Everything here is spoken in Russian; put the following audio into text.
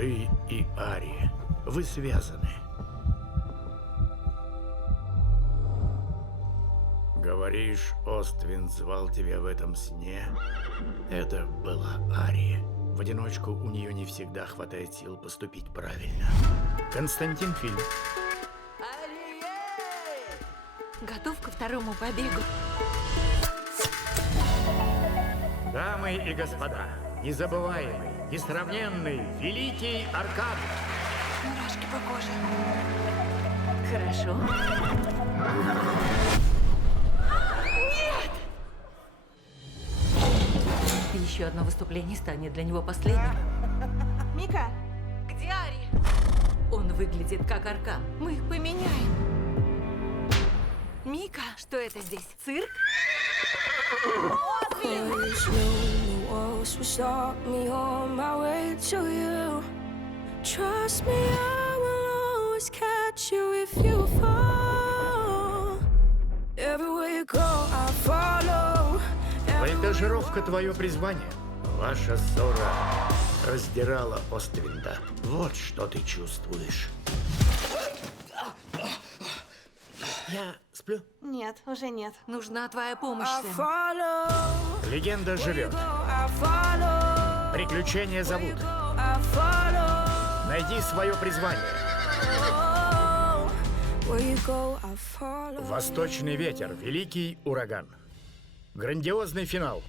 Ты и Ария, вы связаны. Говоришь, Оствинд звал тебя в этом сне? Это была Ария. В одиночку у нее не всегда хватает сил поступить правильно. Константин Фильм. Готов ко второму побегу? Дамы и господа, незабываемый, несравненный, великий Аркад. Мурашки по коже. Хорошо. Нет! Еще одно выступление станет для него последним. Мика, Где Ари? Он выглядит как Аркан. Мы их поменяем. Мика, что это здесь? Цирк? Cause no walls will stop me on my way to you. Trust me, I will always catch you if you fall. Everywhere you go, I follow. Вольтажировка — твое призвание. Ваша ссора раздирала Оствинда. Вот что ты чувствуешь. Я сплю? нет, уже нет. Нужна твоя помощь, I Сэм. follow. Легенда живет. I follow. Приключения зовут. I follow. Найди свое призвание. Where you go, I follow. Восточный ветер. Великий ураган. Грандиозный финал.